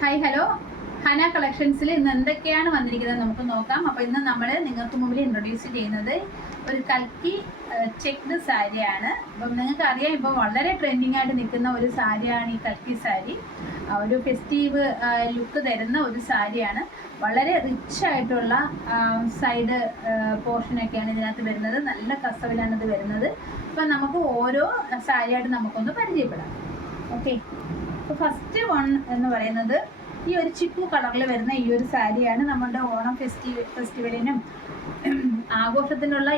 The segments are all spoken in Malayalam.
ഹായ് ഹലോ ഹന കളക്ഷൻസിൽ ഇന്ന് എന്തൊക്കെയാണ് വന്നിരിക്കുന്നത് നമുക്ക് നോക്കാം. അപ്പോൾ ഇന്ന് നമ്മൾ നിങ്ങൾക്ക് മുമ്പിൽ ഇൻട്രൊഡ്യൂസ് ചെയ്യുന്നത് ഒരു കൽക്കി ചെക്ക്ഡ് സാരിയാണ്. അപ്പം നിങ്ങൾക്ക് അറിയാം, ഇപ്പോൾ വളരെ ട്രെൻഡിങ് ആയിട്ട് നിൽക്കുന്ന ഒരു സാരിയാണ് ഈ കൽക്കി സാരി. ഒരു ഫെസ്റ്റീവ് ലുക്ക് തരുന്ന ഒരു സാരിയാണ്. വളരെ റിച്ച് ആയിട്ടുള്ള സൈഡ് പോർഷനൊക്കെയാണ് ഇതിനകത്ത് വരുന്നത്. നല്ല കസവിലാണ് ഇത് വരുന്നത്. അപ്പം നമുക്ക് ഓരോ സാരിയായിട്ട് നമുക്കൊന്ന് പരിചയപ്പെടാം. ഓക്കെ, അപ്പോൾ ഫസ്റ്റ് വൺ എന്ന് പറയുന്നത് ഈ ഒരു ചിക്കു കളറിൽ വരുന്ന ഈ ഒരു സാരിയാണ്. നമ്മുടെ ഓണം ഫെസ്റ്റിവലിനും ആഘോഷത്തിനുള്ള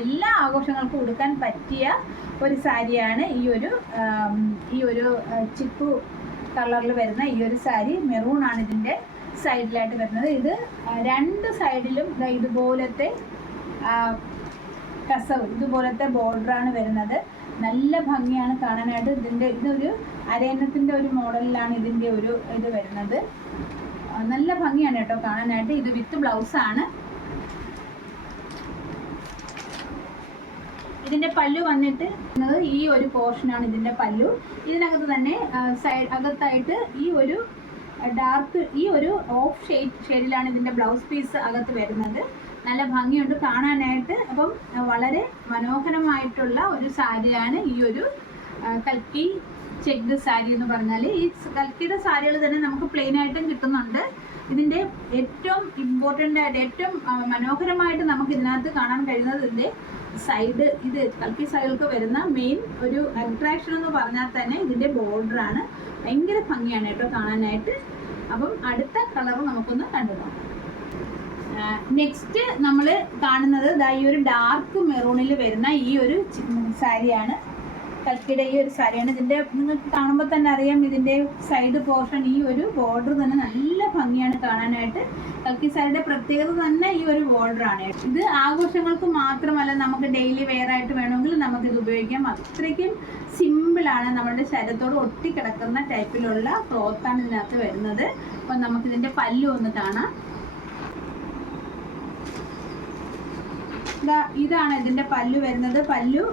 എല്ലാ ആഘോഷങ്ങൾക്കും ഉടുക്കാൻ പറ്റിയ ഒരു സാരിയാണ് ഈ ഒരു ചിക്കു കളറിൽ വരുന്ന ഈ ഒരു സാരി. മെറൂൺ ആണ് ഇതിൻ്റെ സൈഡിലായിട്ട് വരുന്നത്. ഇത് രണ്ട് സൈഡിലും ഇതുപോലത്തെ കസവ്, ഇതുപോലത്തെ ബോർഡറാണ് വരുന്നത്. നല്ല ഭംഗിയാണ് കാണാനായിട്ട്. ഇതൊരു അരയന്നത്തിൻ്റെ ഒരു മോഡലിലാണ് ഇതിൻ്റെ ഇത് വരുന്നത്. നല്ല ഭംഗിയാണ് കേട്ടോ കാണാനായിട്ട്. ഇത് വിത്ത് ബ്ലൗസാണ്. ഇതിൻ്റെ പല്ലു വന്നിട്ട് ഈ ഒരു പോർഷനാണ് ഇതിൻ്റെ പല്ലു. ഇതിനകത്ത് തന്നെ അകത്തായിട്ട് ഈ ഒരു ഓഫ് ഷെയ്ഡിലാണ് ഇതിൻ്റെ ബ്ലൗസ് പീസ് അകത്ത് വരുന്നത്. നല്ല ഭംഗിയുണ്ട് കാണാനായിട്ട്. അപ്പം വളരെ മനോഹരമായിട്ടുള്ള ഒരു സാരിയാണ് ഈ ഒരു കൽക്കി ചെക്ക്ഡ് സാരി എന്ന് പറഞ്ഞാൽ. ഈ കൽക്കിയുടെ സാരികൾ തന്നെ നമുക്ക് പ്ലെയിൻ ആയിട്ടും കിട്ടുന്നുണ്ട്. ഇതിൻ്റെ ഏറ്റവും ഇമ്പോർട്ടൻ്റ് ആയിട്ട് ഏറ്റവും മനോഹരമായിട്ട് നമുക്ക് ഇതിനകത്ത് കാണാൻ കഴിയുന്നത് ഇതിൻ്റെ സൈഡ്. ഇത് കൽക്കി സാരികൾക്ക് വരുന്ന മെയിൻ ഒരു അട്രാക്ഷൻ എന്ന് പറഞ്ഞാൽ തന്നെ ഇതിൻ്റെ ബോർഡറാണ്. ഭയങ്കര ഭംഗിയാണ് കേട്ടോ കാണാനായിട്ട്. അപ്പം അടുത്ത കളർ നമുക്കൊന്ന് കണ്ടുപോകാം. നെക്സ്റ്റ് നമ്മൾ കാണുന്നത് ഈ ഒരു ഡാർക്ക് മെറൂണിൽ വരുന്ന ഈ ഒരു സാരിയാണ്. കൽക്കിയുടെ ഈ ഒരു സാരിയാണ്. ഇതിൻ്റെ നിങ്ങൾക്ക് കാണുമ്പോൾ തന്നെ അറിയാം, ഇതിൻ്റെ സൈഡ് പോർഷൻ ഈ ഒരു ബോർഡർ തന്നെ നല്ല ഭംഗിയാണ് കാണാനായിട്ട്. കൽക്കി സാരിയുടെ പ്രത്യേകത തന്നെ ഈ ഒരു ബോർഡറാണ്. ഇത് ആഘോഷങ്ങൾക്ക് മാത്രമല്ല, നമുക്ക് ഡെയിലി വെയർ ആയിട്ട് വേണമെങ്കിൽ നമുക്കിത് ഉപയോഗിക്കാം. അത്രയ്ക്കും സിമ്പിളാണ്. നമ്മുടെ ശരീരത്തോട് ഒട്ടിക്കിടക്കുന്ന ടൈപ്പിലുള്ള ക്ലോത്താണ് ഇതിനകത്ത് വരുന്നത്. അപ്പം നമുക്കിതിൻ്റെ പല്ലു ഒന്ന് കാണാം. ഇതാണ് ഇതിൻ്റെ പല്ലു വരുന്നത്. പല്ലു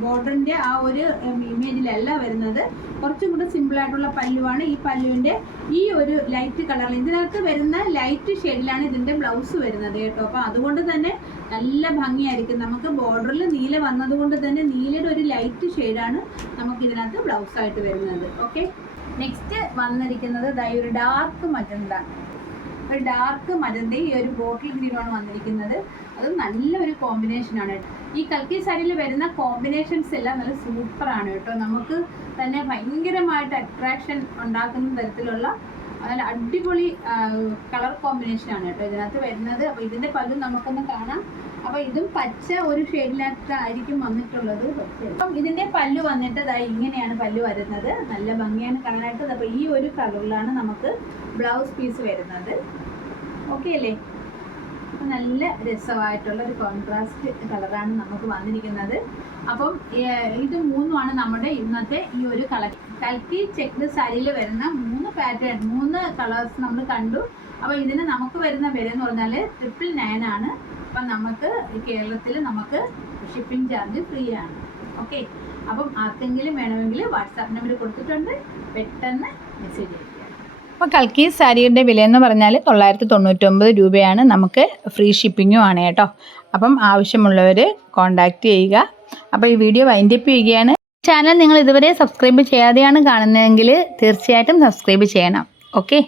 ബോർഡറിൻ്റെ ആ ഒരു ഇമേജിലല്ല വരുന്നത്. കുറച്ചും കൂടെ സിമ്പിളായിട്ടുള്ള പല്ലുവാണ്. ഈ പല്ലുവിൻ്റെ ഈ ഒരു ലൈറ്റ് കളറിൽ ഇതിനകത്ത് വരുന്ന ലൈറ്റ് ഷെയ്ഡിലാണ് ഇതിൻ്റെ ബ്ലൗസ് വരുന്നത് കേട്ടോ. അപ്പോൾ അതുകൊണ്ട് തന്നെ നല്ല ഭംഗിയായിരിക്കും. നമുക്ക് ബോർഡറിൽ നീല വന്നതുകൊണ്ട് തന്നെ നീലയുടെ ഒരു ലൈറ്റ് ഷെയ്ഡാണ് നമുക്ക് ഇതിനകത്ത് ബ്ലൗസായിട്ട് വരുന്നത്. ഓക്കെ, നെക്സ്റ്റ് വന്നിരിക്കുന്നത് ഒരു ഡാർക്ക് മജന്ത. ഒരു ഡാർക്ക് മജന്ത ഈ ഒരു ബോട്ടിൽ ഗ്രീനാണ് വന്നിരിക്കുന്നത്. അത് നല്ലൊരു കോമ്പിനേഷനാണ്. ഈ കൽക്കി സാരിയിൽ വരുന്ന കോമ്പിനേഷൻസ് എല്ലാം നല്ല സൂപ്പറാണ് കേട്ടോ. നമുക്ക് തന്നെ ഭയങ്കരമായിട്ട് അട്രാക്ഷൻ ഉണ്ടാക്കുന്ന തരത്തിലുള്ള നല്ല അടിപൊളി കളർ കോമ്പിനേഷനാണ് കേട്ടോ ഇതിനകത്ത് വരുന്നത്. അപ്പോൾ ഇതിൻ്റെ പല്ലും നമുക്കൊന്ന് കാണാം. അപ്പോൾ ഇതും പച്ച ഒരു ഷെയ്ഡിനകത്തായിരിക്കും വന്നിട്ടുള്ളത്. അപ്പം ഇതിൻ്റെ പല്ലു വന്നിട്ട് ഇങ്ങനെയാണ് പല്ലു വരുന്നത്. നല്ല ഭംഗിയാണ് കാണാനായിട്ട്. അപ്പോൾ ഈ ഒരു കളറിലാണ് നമുക്ക് ബ്ലൗസ് പീസ് വരുന്നത്. ഓക്കെ അല്ലേ? നല്ല രസമായിട്ടുള്ള ഒരു കോൺട്രാസ്റ്റ് കളറാണ് നമുക്ക് വന്നിരിക്കുന്നത്. അപ്പം ഇത് മൂന്നുമാണ് നമ്മുടെ ഇന്നത്തെ ഈ ഒരു കൽക്കി ചെക്ക്ഡ് സാരിയിൽ വരുന്ന 3 കളേഴ്സ് നമ്മൾ കണ്ടു. അപ്പോൾ ഇതിന് നമുക്ക് വരുന്ന വില എന്ന് പറഞ്ഞാൽ 999 ആണ്. അപ്പം നമുക്ക് കേരളത്തിൽ നമുക്ക് ഷിപ്പിംഗ് ചാർജ് ഫ്രീ ആണ്. ഓക്കെ, അപ്പം ആർക്കെങ്കിലും വേണമെങ്കിൽ വാട്സാപ്പ് നമ്പർ കൊടുത്തിട്ടുണ്ട്, പെട്ടെന്ന് മെസ്സേജ് ചെയ്യുക. അപ്പോൾ കൽക്കി സാരിയുടെ വില എന്ന് പറഞ്ഞാൽ 999 രൂപയാണ്. നമുക്ക് ഫ്രീ ഷിപ്പിങ്ങും ആണ് കേട്ടോ. അപ്പം ആവശ്യമുള്ളവർ കോൺടാക്റ്റ് ചെയ്യുക. അപ്പോൾ ഈ വീഡിയോ വൈൻഡപ്പ് ചെയ്യുകയാണ്. ചാനൽ നിങ്ങൾ ഇതുവരെ സബ്സ്ക്രൈബ് ചെയ്യാതെയാണ് കാണുന്നതെങ്കിൽ തീർച്ചയായിട്ടും സബ്സ്ക്രൈബ് ചെയ്യണം. ഓക്കെ.